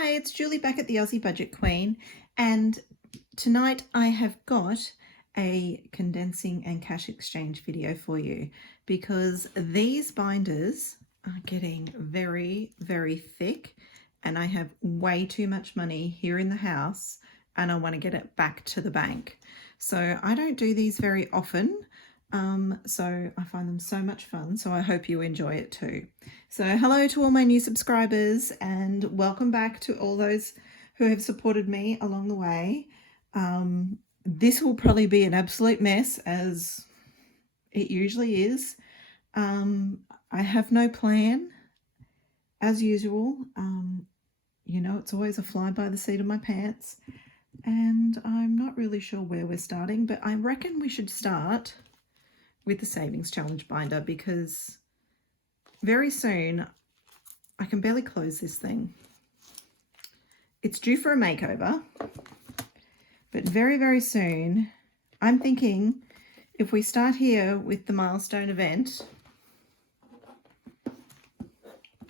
Hi, it's Julie back at the Aussie Budget Queen, and tonight I have got a condensing and cash exchange video for you because these binders are getting very, very thick and I have way too much money here in the house and I want to get it back to the bank. So I don't do these very often. So I find them so much fun, so I hope you enjoy it too. So hello to all my new subscribers and welcome back to all those who have supported me along the way. This will probably be an absolute mess, as it usually is. I have no plan as usual. You know, it's always a fly by the seat of my pants, and I'm not really sure where we're starting, but I reckon we should start with the savings challenge binder because very soon I can barely close this thing. It's due for a makeover, but very, very soon I'm thinking if we start here with the milestone event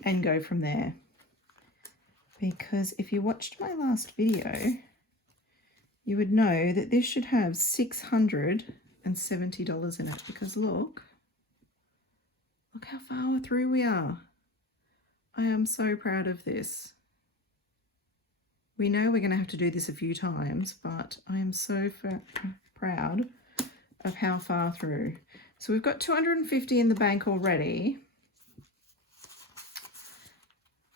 and go from there. Because if you watched my last video, you would know that this should have $670 in it, because look how far through we are. I am so proud of this. We know we're going to have to do this a few times, but I am so proud of how far through. So we've got 250 in the bank already,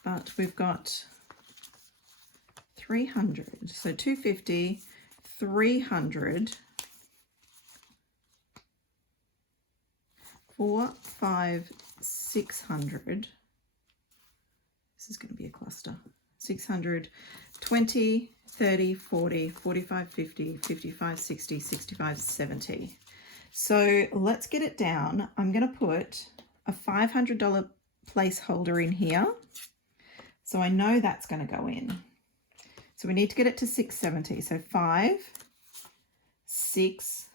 but we've got 300. So 250, 300, 4, 5, 600. This is going to be a cluster. 600, 20, 30, 40, 45, 50, 55, 60, 65, 70. So let's get it down. I'm going to put a $500 placeholder in here. So I know that's going to go in. So we need to get it to 670. So 5, 6,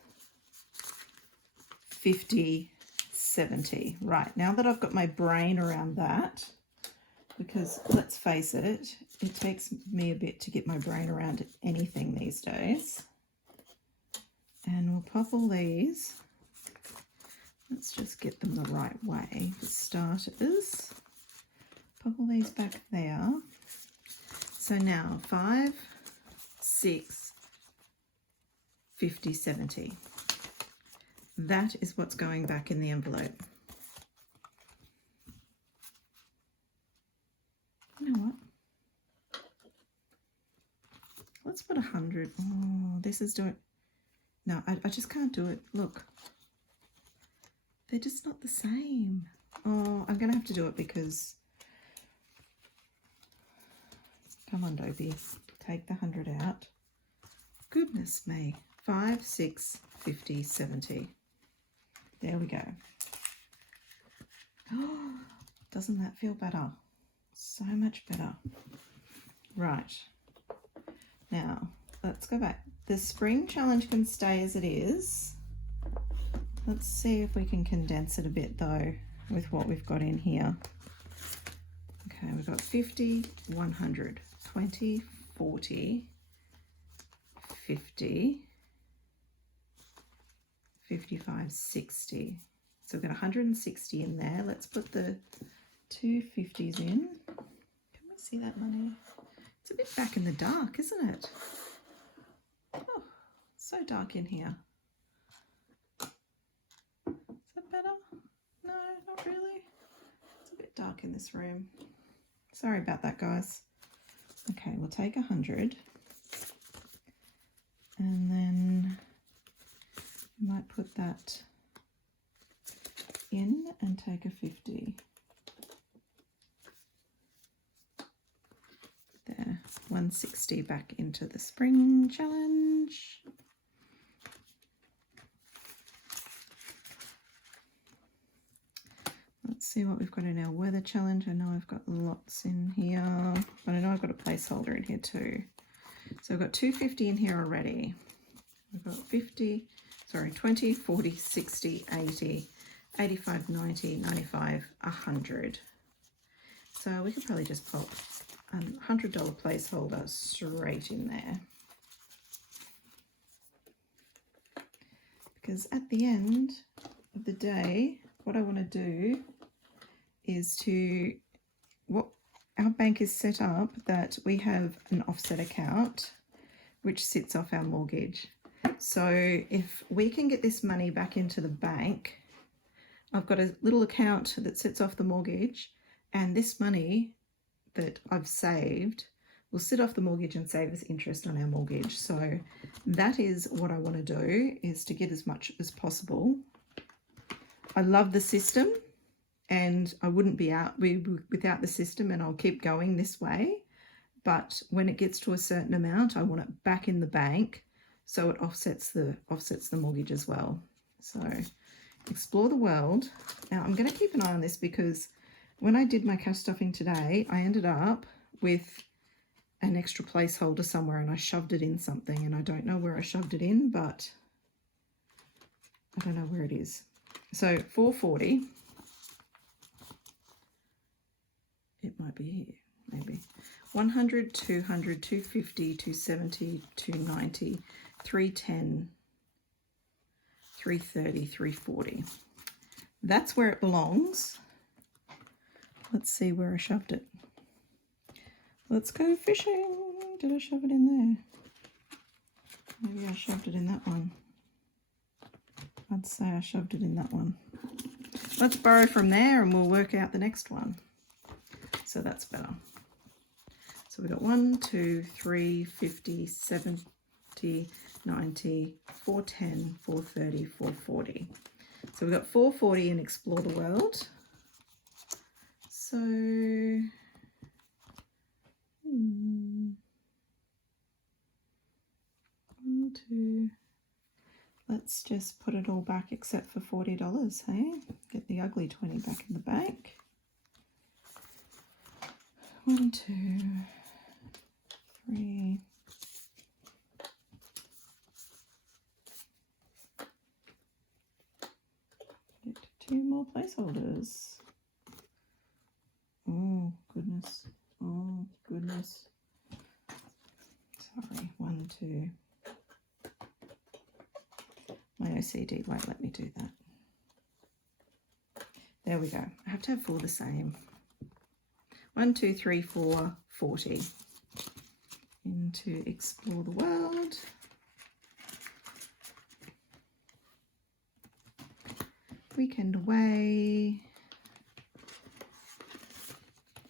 50, 70. Right, now that I've got my brain around that, because let's face it, it takes me a bit to get my brain around anything these days. And we'll pop all these. Let's just get them the right way for starters. Pop all these back there. So now 5, 6, 50, 70. That is what's going back in the envelope. You know what? Let's put 100. Oh, this is doing... No, I just can't do it. Look. They're just not the same. Oh, I'm going to have to do it because... Come on, Dopey. Take the 100 out. Goodness me. 5, 6, 50, 70. There we go. Oh, doesn't that feel better? So much better. Right. Now, let's go back. The spring challenge can stay as it is. Let's see if we can condense it a bit, though, with what we've got in here. Okay, we've got 50, 100, 20, 40, 50, 55, 60. So we've got 160 in there. Let's put the 250s in. Can we see that money? It's a bit back in the dark, isn't it? Oh, so dark in here. Is that better? No, not really. It's a bit dark in this room. Sorry about that, guys. Okay, we'll take 100. And then I might put that in and take a 50. There, 160 back into the spring challenge. Let's see what we've got in our weather challenge. I know I've got lots in here, but I know I've got a placeholder in here too. So I've got 250 in here already. We've got 20, 40, 60, 80, 85, 90, 95, 100. So we could probably just pop $100 placeholder straight in there. Because at the end of the day, what I want to do is what our bank is set up that we have an offset account which sits off our mortgage. So if we can get this money back into the bank, I've got a little account that sits off the mortgage, and this money that I've saved will sit off the mortgage and save us interest on our mortgage. So that is what I want to do, is to get as much as possible. I love the system, and I wouldn't be without the system, and I'll keep going this way. But when it gets to a certain amount, I want it back in the bank so it offsets the mortgage as well. So explore the world. Now I'm going to keep an eye on this, because when I did my cash stuffing today, I ended up with an extra placeholder somewhere, and I shoved it in something, and I don't know where I shoved it in, but I don't know where it is. So 440, it might be here, maybe. 100, 200, 250, 270, 290, 310, 330, 340. That's where it belongs. Let's see where I shoved it. Let's go fishing. Did I shove it in there? Maybe I shoved it in that one. I'd say I shoved it in that one. Let's borrow from there and we'll work out the next one. So that's better. So we've got 1, 2, 3, 50, 70, 90, 410, 430, 440. So we've got 440 in Explore the World. So 1, 2. Let's just put it all back except for $40, hey? Get the ugly 20 back in the bank. 1, 2, 3. Get 2 more placeholders. Oh, goodness. Oh, goodness. Sorry, 1, 2. My OCD won't let me do that. There we go. I have to have 4 the same. 1, 2, 3, 4, 40. Into Explore the World. Weekend away.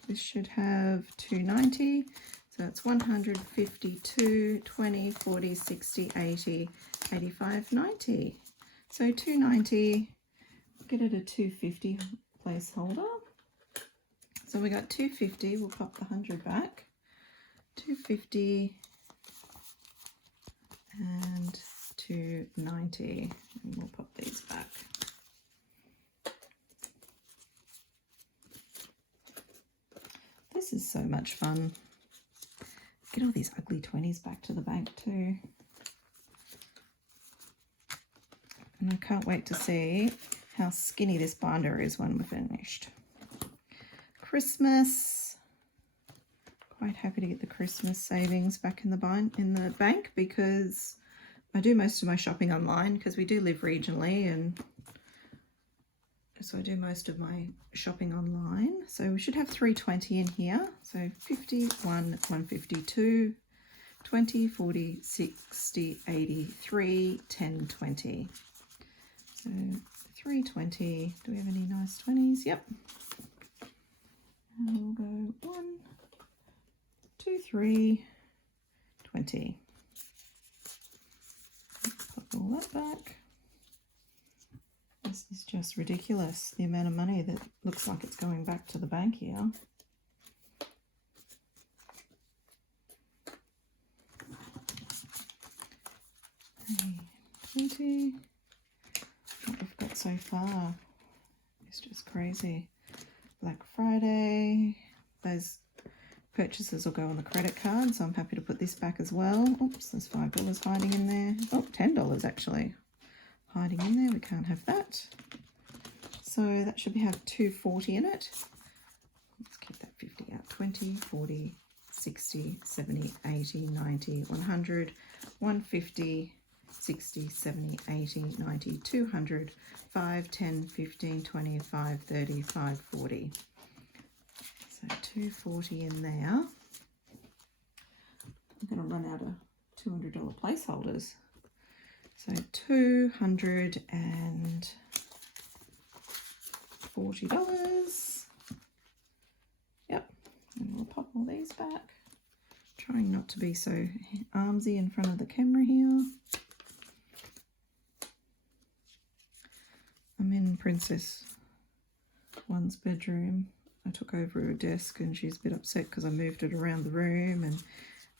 This should have 290. So it's 152, 20, 40, 60, 80, 85, 90. So 290, get it a 250 placeholder. So we got 250, we'll pop the 100 back. 250 and 290, and we'll pop these back. This is so much fun. Get all these ugly 20s back to the bank too. And I can't wait to see how skinny this binder is when we're finished. Christmas. Quite happy to get the Christmas savings back in the bank, because I do most of my shopping online, because we do live regionally, and so I do most of my shopping online. So we should have 320 in here. So 51, 152, 20, 40, 60, 83, 10, 20. So 320. Do we have any nice 20s? Yep. And we'll go 1, 2, 3, 20. Put all that back. This is just ridiculous, the amount of money that looks like it's going back to the bank here. Okay, 20. What we've got so far is just crazy. Black Friday, those purchases will go on the credit card, so I'm happy to put this back as well. Oops, there's $5 hiding in there. Oh, $10 actually hiding in there. We can't have that. So that should have 240 in it. Let's keep that 50 out. 20, 40, 60, 70, 80, 90, 100, 150, 60, 70, 80, 90, 200, 5, 10, 15, 20, 5, 30, 5, 40. So 240 in there. I'm going to run out of $200 placeholders. So $240. Yep, and we'll pop all these back. Trying not to be so armsy in front of the camera here. I'm in Princess One's bedroom. I took over her desk and she's a bit upset because I moved it around the room. And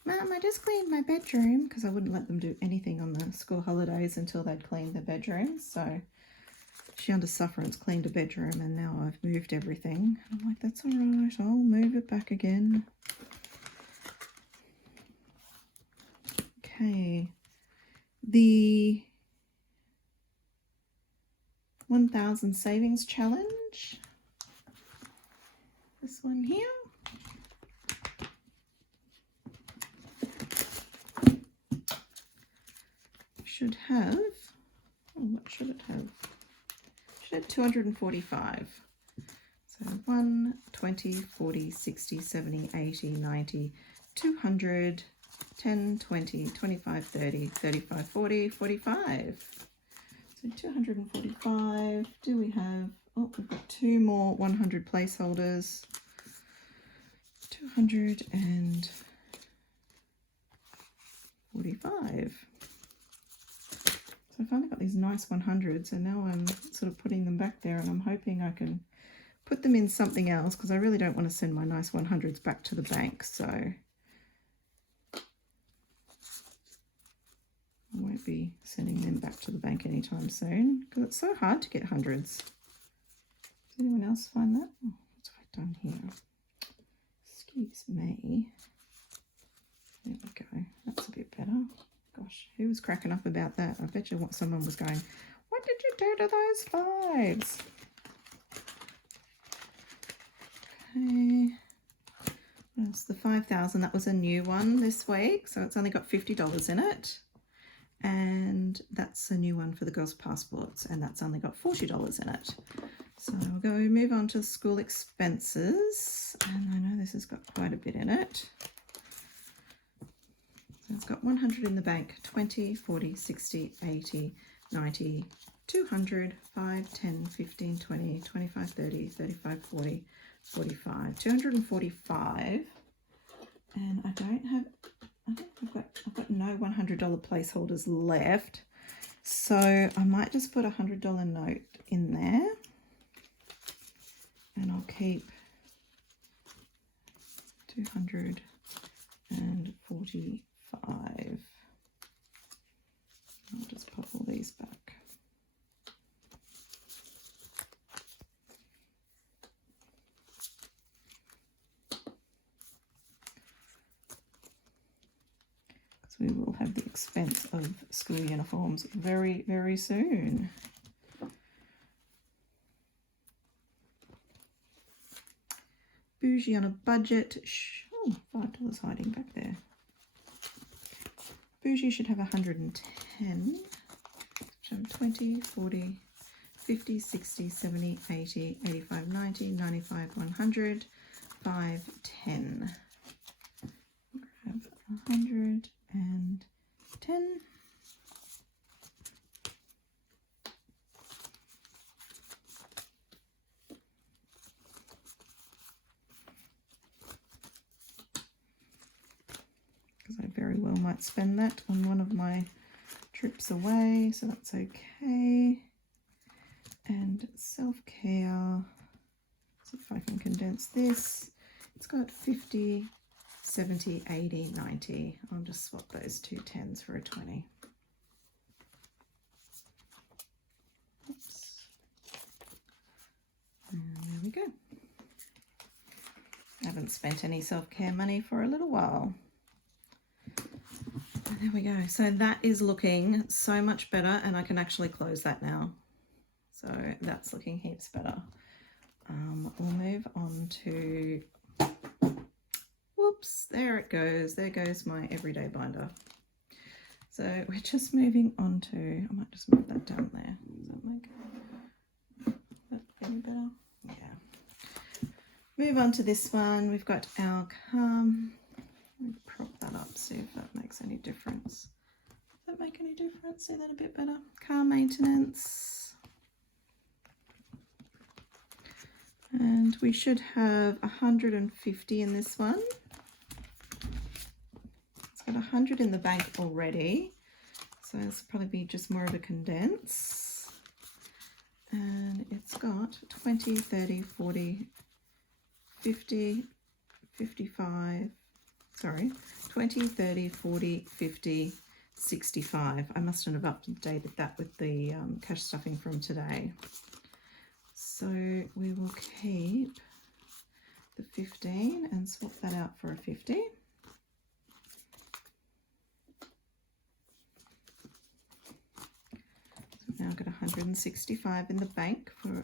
Mum, I just cleaned my bedroom, because I wouldn't let them do anything on the school holidays until they'd cleaned their bedrooms. So she under sufferance cleaned a bedroom and now I've moved everything. I'm like, that's all right, I'll move it back again. Okay, the 1000 savings challenge. This one here. Should have, what should it have? Should have 245. So 1, 20, 40, 60, 70, 80, 90, 200, 10, 20, 25, 30, 35, 40, 45. So 245. Do we have, oh, we've got 2 more 100 placeholders. 245. So I finally got these nice 100s, and now I'm sort of putting them back there, and I'm hoping I can put them in something else, because I really don't want to send my nice 100s back to the bank. So I won't be sending them back to the bank anytime soon, because it's so hard to get hundreds. Does anyone else find that? Oh, what's I done here? Excuse me. There we go. That's a bit better. Gosh, who was cracking up about that? I bet you what someone was going, what did you do to those 5s? Okay. What else? The 5,000, that was a new one this week. So it's only got $50 in it. And that's a new one for the girls' passports. And that's only got $40 in it. So we'll go move on to school expenses. And I know this has got quite a bit in it. It's got 100 in the bank, 20, 40, 60, 80, 90, 200, 5, 10, 15, 20, 25, 30, 35, 40, 45, 245. And I think I've got no $100 placeholders left. So I might just put a $100 note in there. And I'll keep 245. I'll just pop all these back. Because we will have the expense of school uniforms very, very soon. Bougie on a budget. Oh, $5 hiding back there. Bougie should have 110. 20, 40, 50, 60, 70, 80, 85, 90, 95, 100, 5, 10. Have 110. I very well might spend that on one of my trips away, so that's okay. And self-care, see if I can condense this. It's got 50, 70, 80, 90. I'll just swap those 2 10s for a 20. Oops. And there we go. I haven't spent any self-care money for a little while. There we go. So that is looking so much better, and I can actually close that now. So that's looking heaps better. We'll move on to, Oops, there it goes. There goes my everyday binder. So we're just moving on to, I might just move that down there. Does that make that any better? Yeah. Move on to this one. We've got our prop that up, see if that makes any difference. Does that make any difference? See that a bit better? Car maintenance. And we should have 150 in this one. It's got 100 in the bank already. So this will probably be just more of a condense. And it's got 20, 30, 40, 50, 55, sorry, 20, 30, 40, 50, 65. I mustn't have updated that with the cash stuffing from today. So we will keep the 15 and swap that out for a 50. So we've now got 165 in the bank for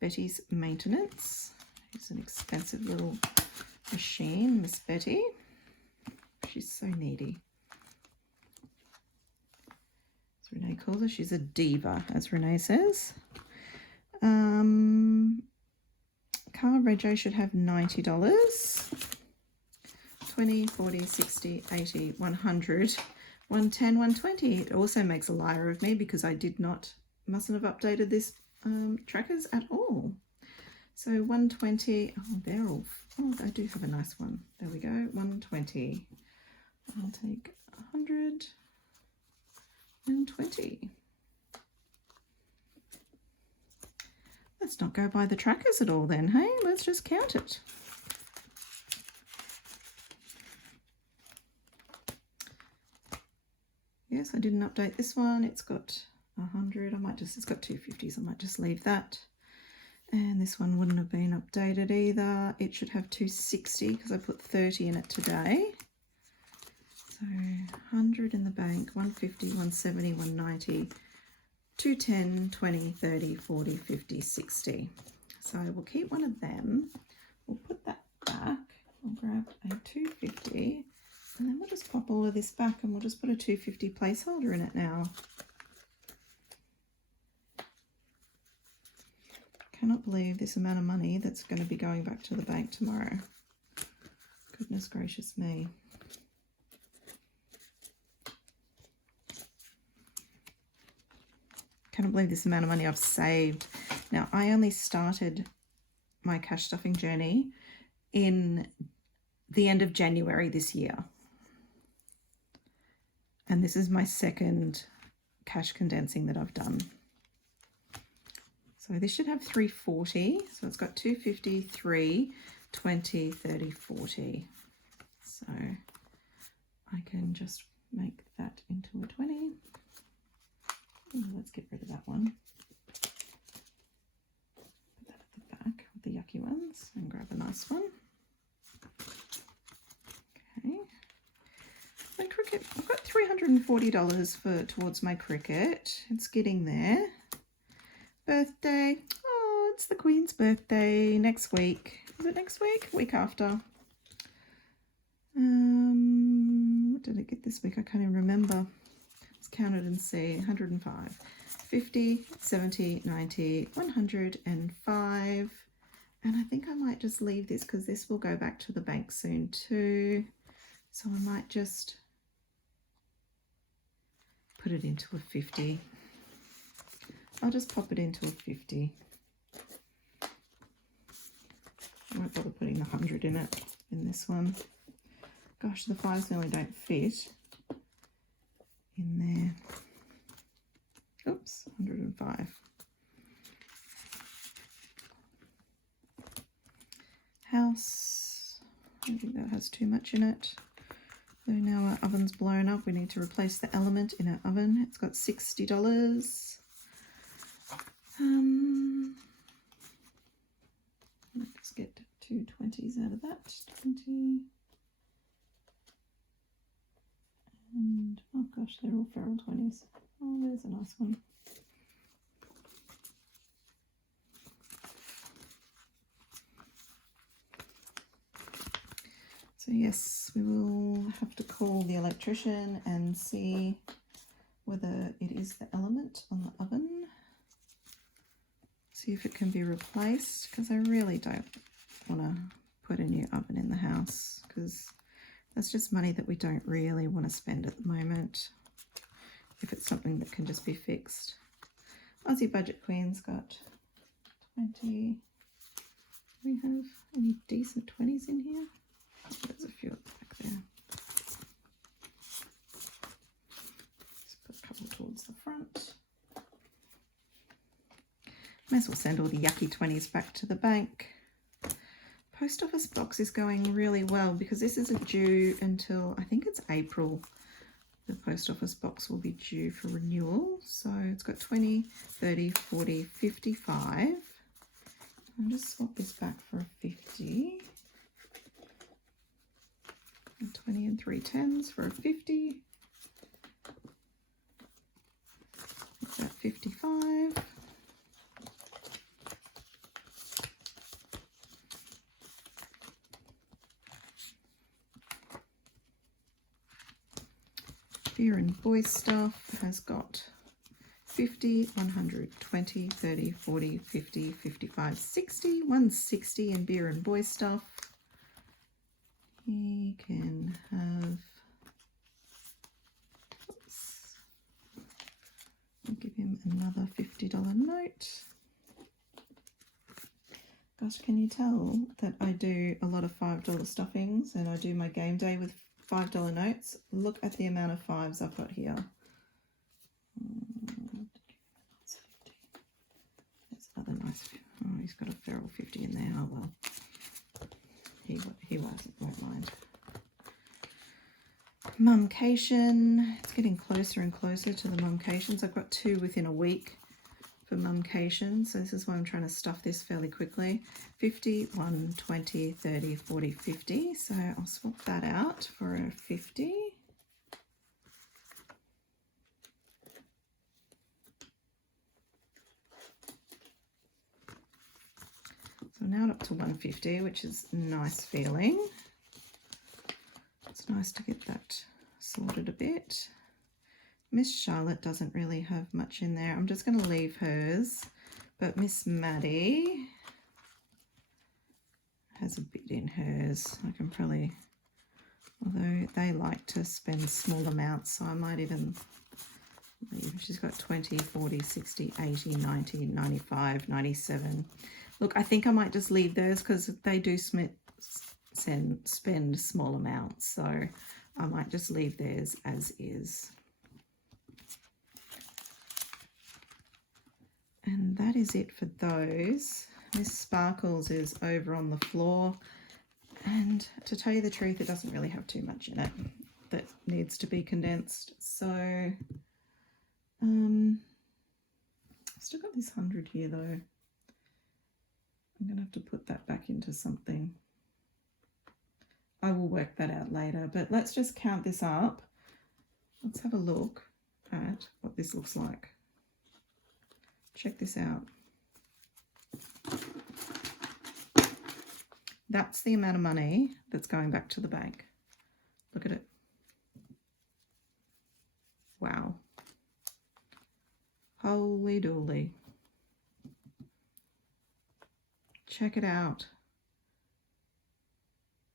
Betty's maintenance. It's an expensive little machine, Miss Betty. She's so needy. As Renee calls her, she's a diva, as Renee says. Car rego should have $90. 20, 40, 60, 80, 100, 110, 120. It also makes a liar of me because I mustn't have updated this trackers at all. So 120, oh, they're all, oh, I do have a nice one. There we go, 120. I'll take 120. Let's not go by the trackers at all then, hey? Let's just count it. Yes, I didn't update this one. It's got 100. It's got 250s. I might just leave that. And this one wouldn't have been updated either. It should have 260 because I put 30 in it today. So 100 in the bank, 150, 170, 190, 210, 20, 30, 40, 50, 60. So we'll keep one of them. We'll put that back. We'll grab a 250 and then we'll just pop all of this back and we'll just put a 250 placeholder in it now. Cannot believe this amount of money that's going to be going back to the bank tomorrow. Goodness gracious me. Cannot believe this amount of money I've saved. Now, I only started my cash stuffing journey in the end of January this year. And this is my second cash condensing that I've done. So this should have 340. So it's got 250, 3, 20, 30, 40. So I can just make that into a 20. Ooh, let's get rid of that one. Put that at the back with the yucky ones and grab a nice one. Okay. My cricket, I've got $340 towards my cricket. It's getting there. Birthday. Oh, it's the Queen's birthday next week. Is it next week? Week after. What did I get this week? I can't even remember. Let's count it and see. 105, 50, 70, 90, 105. And I think I might just leave this because this will go back to the bank soon too. So I might just put it into a 50. I'll just pop it into a 50. I won't bother putting 100 in it in this one. Gosh, the 5s nearly don't fit in there. Oops, 105. House, I think that has too much in it. So now our oven's blown up. We need to replace the element in our oven. It's got $60. Let's get 2 20s out of that. 20. And oh gosh, they're all feral 20s. Oh, there's a nice one. So So yes, we will have to call the electrician and see whether it is the element on the oven. See if it can be replaced, because I really don't want to put a new oven in the house, because that's just money that we don't really want to spend at the moment if it's something that can just be fixed. Aussie Budget Queen's got 20. Do we have any decent 20s in here? There's a few back there. Just put a couple towards the front. May as well send all the yucky 20s back to the bank. Post office box is going really well because this isn't due until, I think it's April. The post office box will be due for renewal. So it's got 20, 30, 40, 55. I'll just swap this back for a 50. A 20 and 3 10s for a 50. What's that, 55? Beer and Boy Stuff has got 50, 100, 20, 30, 40, 50, 55, 60, 160 in Beer and Boy Stuff. He can have, I'll give him another $50 note. Gosh, can you tell that I do a lot of $5 stuffings and I do my game day with $5 notes? Look at the amount of 5s I've got here. There's another nice, oh, he's got a feral 50 in there. Oh well, he won't mind. Mumcation, it's getting closer and closer to the mumcations. I've got 2 within a week for mumcation, so this is why I'm trying to stuff this fairly quickly. 50, 1, 20, 30, 40, 50. So I'll swap that out for a 50. So now up to 150, which is a nice feeling. It's nice to get that sorted a bit. Miss Charlotte doesn't really have much in there. I'm just going to leave hers, but Miss Maddie has a bit in hers. I can probably, although they like to spend small amounts, so I might even leave. She's got 20, 40, 60, 80, 90, 95, 97. Look, I think I might just leave those because they do spend small amounts, so I might just leave theirs as is. And that is it for those. Miss Sparkles is over on the floor, and to tell you the truth, it doesn't really have too much in it that needs to be condensed. So I've still got this 100 here though. I'm gonna have to put that back into something. I will work that out later, but let's just count this up. Let's have a look at what this looks like. Check this out. That's the amount of money that's going back to the bank. Look at it. Wow. Holy dooly. Check it out.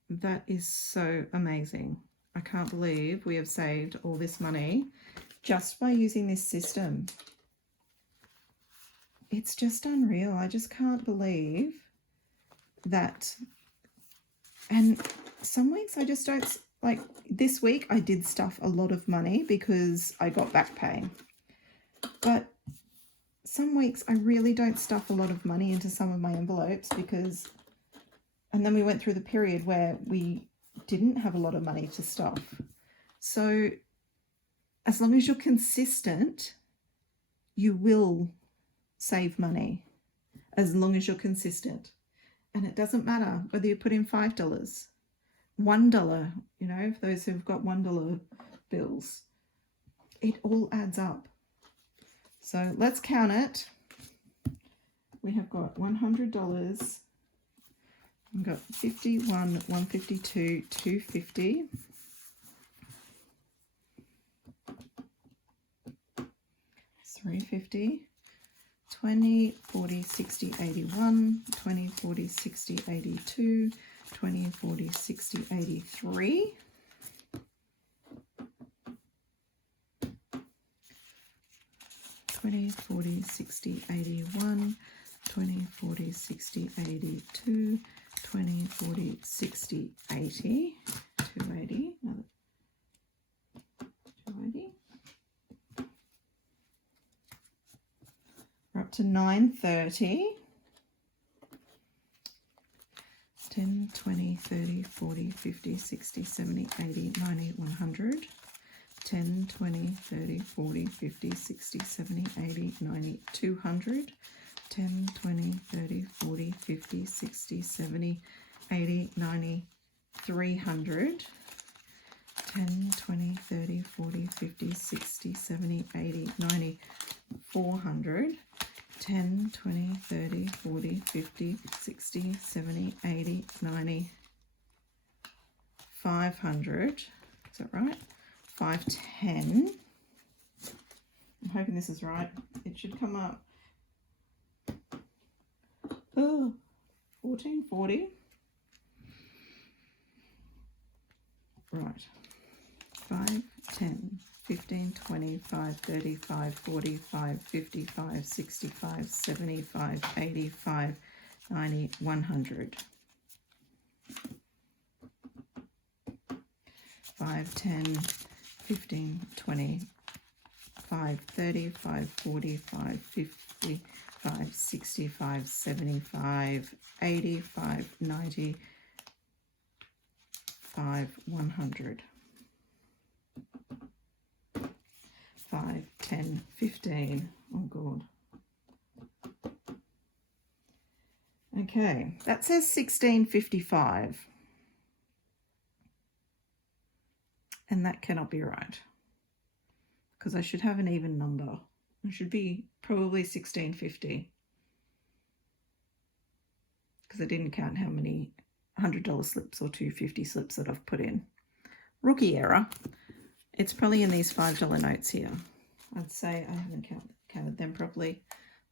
That is so amazing. I can't believe we have saved all this money just by using this system. It's just unreal. I just can't believe that. And some weeks I just don't, like this week I did stuff a lot of money because I got back pay. But some weeks I really don't stuff a lot of money into some of my envelopes because, and then we went through the period where we didn't have a lot of money to stuff. So as long as you're consistent, you will save money as long as you're consistent. And it doesn't matter whether you put in $5, $1, you know, for those who've got $1 bills, it all adds up. So let's count it. We have got $100, I've got 51, 152, 250. 350, 20, 40, 60, 81, 20, 40, 60, 82, 20, 40, 60, 83, 20, 40, 60, 81, 20, 40, 60, 82, 20, 40, 60, 80, 280, another 280. We're up to 930, 10, 20, 30, 40, 50, 60, 70, 80, 90, 100, 10, 20, 30, 40, 50, 60, 70, 80, 90, 200, 10, 20, 30, 40, 50, 60, 70, 80, 90, 300, 10, 20, 30, 40, 50, 60, 70, 80, 90, 400, 10, 20, 30, 40, 50, 60, 70, 80, 90, 500. Is that right? 510. I'm hoping this is right. It should come up. 1440. Right. 5, 10, 15, 20, 5, 30, 5, 40, 5, 50, 5, 60, 5, 70, 5, 80, 5, 90, 100. 5, 10, 15, 20, 5, 30, 5, 40, 5, 50, 5, 60, 5, 70, 5, 80, 5, 90, 5, 100. 5, 10, 15. Oh God. Okay, that says 1655. And that cannot be right, because I should have an even number. It should be probably 1650, because I didn't count how many $100 slips or $250 slips that I've put in. Rookie error. It's probably in these $5 notes here. I'd say I haven't counted them properly.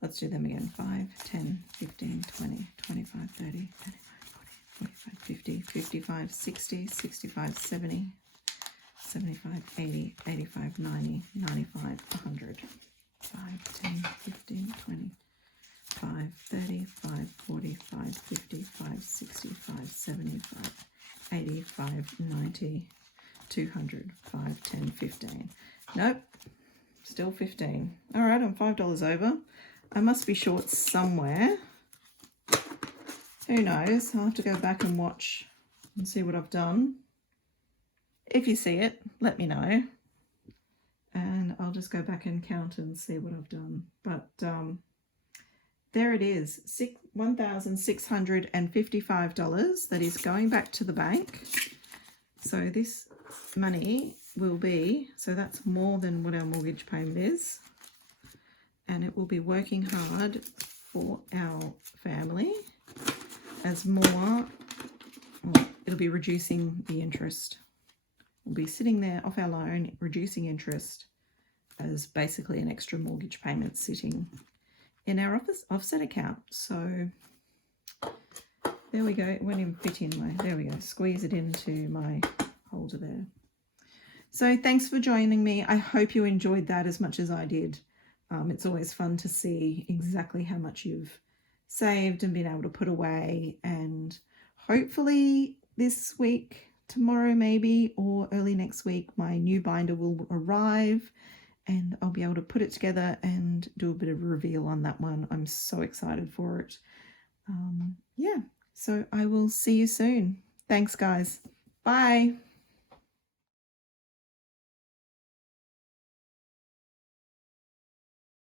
Let's do them again. 5, 10, 15, 20, 25, 30, 35, 40, 45, 50, 55, 60, 65, 70, 75, 80, 85, 90, 95, 100. 5, 10, 15, 20, 5, 30, 5, 40, 5, 50, 5, 65, 75, 85, 90, 200, 5, 10, 15. Nope, still 15. All right, I'm $5 over. I must be short somewhere. Who knows? I'll have to go back and watch and see what I've done. If you see it, let me know. And I'll just go back and count and see what I've done. But there it is, $1,655 that is going back to the bank. So this money will be, so that's more than what our mortgage payment is. And it will be working hard for our family as more, well, it'll be reducing the interest. We'll be sitting there off our loan, reducing interest as basically an extra mortgage payment sitting in our offset account. So there we go. It won't even fit in my, there we go. Squeeze it into my holder there. So thanks for joining me. I hope you enjoyed that as much as I did. It's always fun to see exactly how much you've saved and been able to put away. And hopefully this week, tomorrow maybe, or early next week, my new binder will arrive and I'll be able to put it together and do a bit of a reveal on that one. I'm so excited for it. Yeah, so I will see you soon. Thanks, guys. Bye.